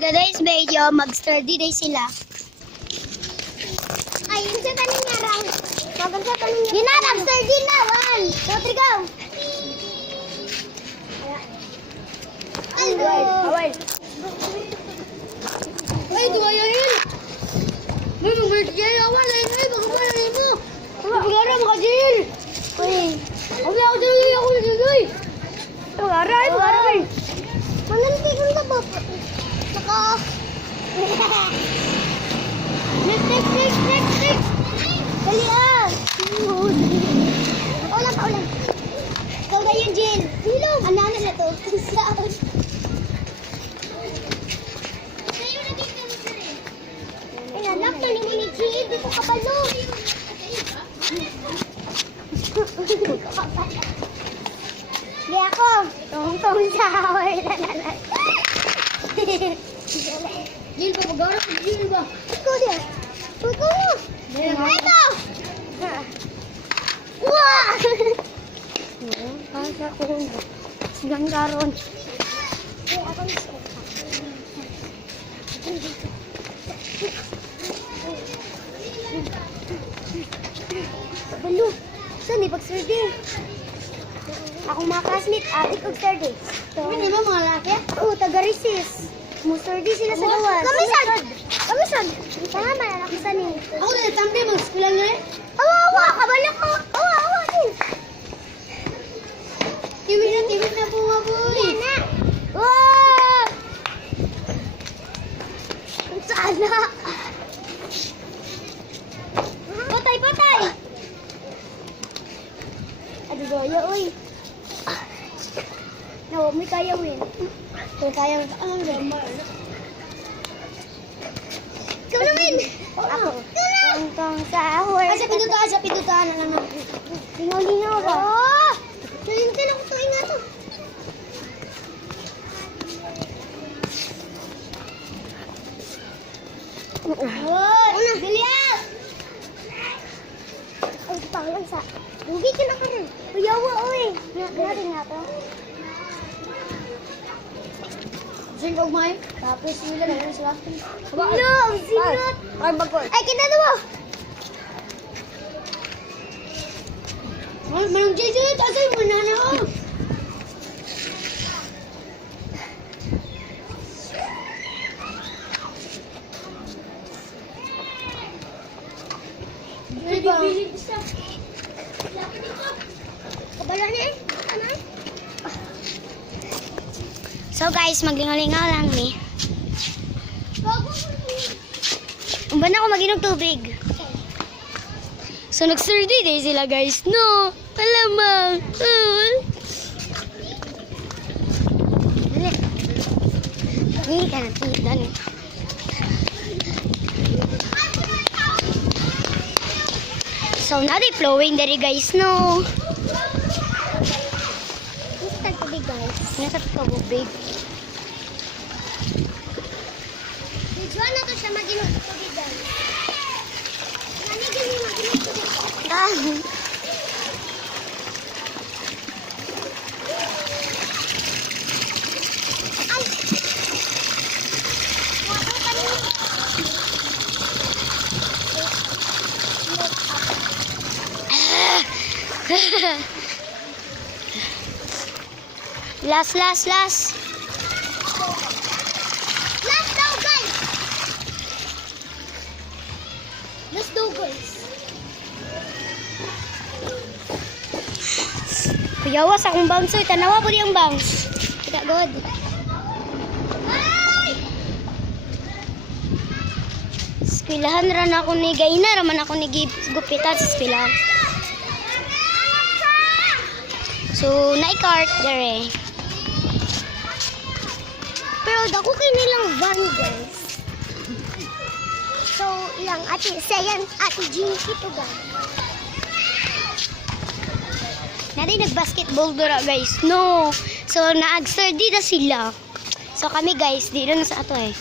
today's video, mag-study day sila. Ay, yun sa kanin nga raw. Magal sa kanin nga. Yun na, mag-study na. 1, 2, 3, go. Hello. Away. Ay, duwaya yun. May mag-birthday awal. Ay, bagabalay mo. Pagara mo ka, Jill. Uy. Awal ako dali. Ako dali. Pagara. Mananti kong na ba? Naka... Next. Dali ah. Ulang. Ikaw na yun, Jill. Hilong. Ano na to? Saan? Ay, anak, tali mo ni Jill. Di ko kabalo. Di ako. Tungtong sa awal na nanan. Jill, papagara ko, Jill ba? Ikaw dia. Ikaw. Ito! Wah! Asa ko. Sigang karon. Ako na siya. Balo. Saan eh, pag-survey? Akong mga classmate, adik og survey. Hindi mo mga laki? Oo, taga-resist. Musurvey sila sa gawas. Kamisan? Tama, anak isa ni. Ako na tambi mo, kulang na eh. Awa, kabalo ko. Awa, din. Timid na po nga po. Hindi na. Wow! Sana. Patay. Ado gaya, uy. Nawa mo kaya, win. Kung kaya, ang gama. Ikaw na, win. Ako. Tungtong sa ahor. Sa pintutaan na lang. Lingaw ba? Oo. Nalintan ako to, ingat to. Una, bilias! Ay, pangalan sa... Hugi ka na ka rin. Uyawa, oy. Natin nga to. Sing og may. Tapos sila na yun sila. No, sinot. Ay, magkol. Ay, kinado mo. Manong Jeju, tasay mo na na. Kabala niya eh. Ano eh? So guys, maglingaw-lingaw lang ni. Umban ako mag-inom tubig. So nag-survey day sila guys. No, alamang. Dali. Hindi ka na tidan. So na di flowing dari guys, no. Gusto tubig guys. Nasa tubig. Medyo na to siya mag-inom tubig guys. Nanigil yung mag-inom tubig. Last. Last daw guys. Last daw guys. Kuyawas akong bounce. Tanawa po diyang bounce. Kita god. Espilahan ran ako ni Gayna. Raman ako ni gupitan sa espilahan. So, na-cart dere. Pero dako kay nilang van guys. So, ilang ati sayan ati Jinky to guys. Nari nag-basketball dura guys. No. So, naag-study na sila. So, kami guys, di na sa ato eh.